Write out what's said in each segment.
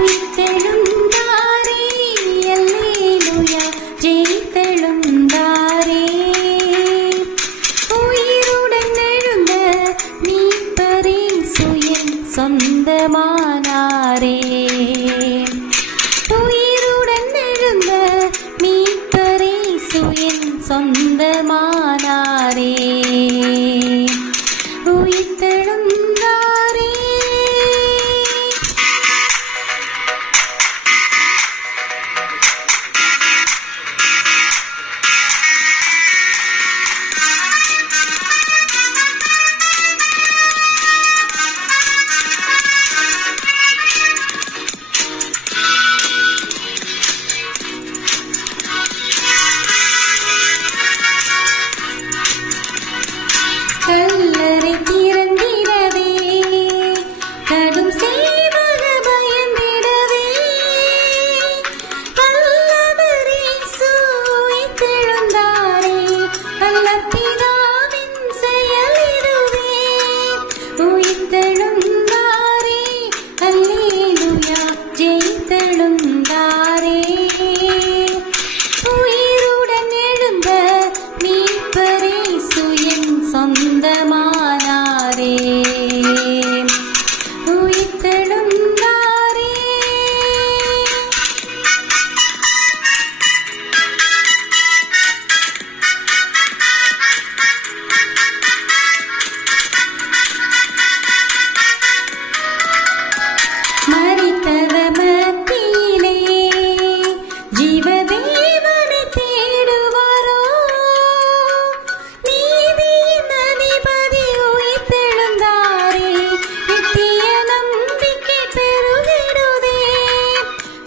உயிர்த்தெழுந்தாரே அல்லேலூயா ஜெயித்தெழுந்தாரே உயிருடன் எழுந்த மீட்பரேசு என் சொந்தமானாரே உயிருடன் எழுந்த மீட்பரேசு என் சொந்தமானாரே உயிர்த்தெழுந்தாரே கல்லறை திறந்திடவே கடும் சேவக பயந்திடவே வல்லவரேசு உயிர்த்தெழுந்தாரே வல்ல பிதாவின் செயல் இதுவே உயிர்த்தெழுந்தாரே அல்லேலூயா ஜெயித்தெழுந்தாரே உயிருடன் எழுந்த மீட்பரேசு என் சொந்தமானாரே உயிர்த்தெழுந்தாரே மரித்தவர் மத்தியிலே ஜீவதேவனை தேடுவாரோ நீதியின் அதிபதி உயிர்த்தெழுந்தாரே நித்திய நம்பிக்கை பெருகிடுதே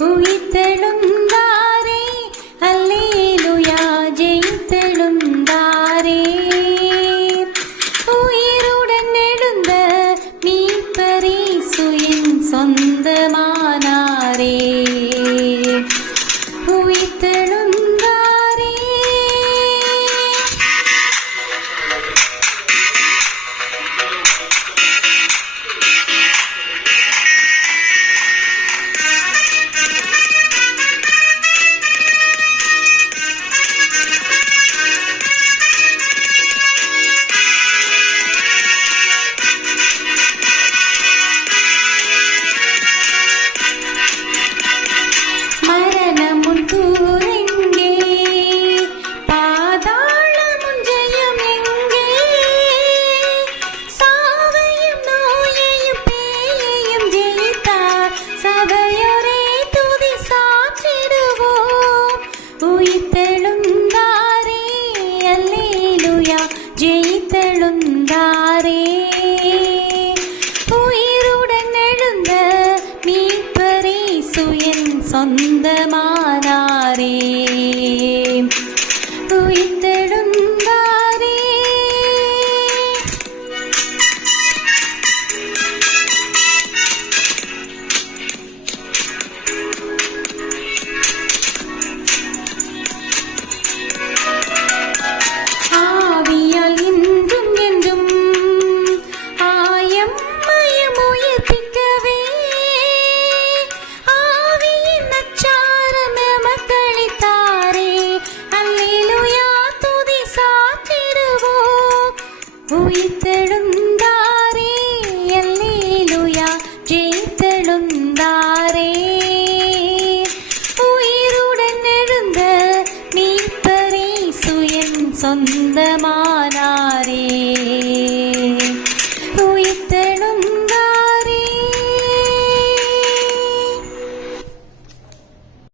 உயிர்த்தெழுந்தாரே அல்லேலூயா ஜெயித்தெழுந்தாரே உயிருடன் எழுந்த மீட்பரேசு என் சொந்தமானாரே உயிர்த்தெழுந்தாரே மரணமுன் தூரெங்கே பாதாளமுன் ஜெயம் எங்கே சாவையும் நோயையும் பேயையும் ஜெயித்தார் சபையோரே துதி சாற்றிடுவோம் உயிர்த்தெழுந்தாரே அல்லேலூயா ஜெயித்தெழுந்தாரே உயிருடன் எழுந்த மீட்பரேசு என் சொந்தமானாரே உயிர்த்தெழுந்தாரே ஆவியால் இன்றும் என்றும் ஆயம் மயம் உயிர்ப்பிக்கவே ஆவியின் அச்சாரம் எமக்களித்தாரே அல்லேலூயா துதி சாற்றிடுவோம் உயிர்த்தெழுந்தாரே அல்லேலூயா ஜெயித்தெழுந்தாரே உயிருடன் எழுந்த மீட்பரேசு என் சொந்தமா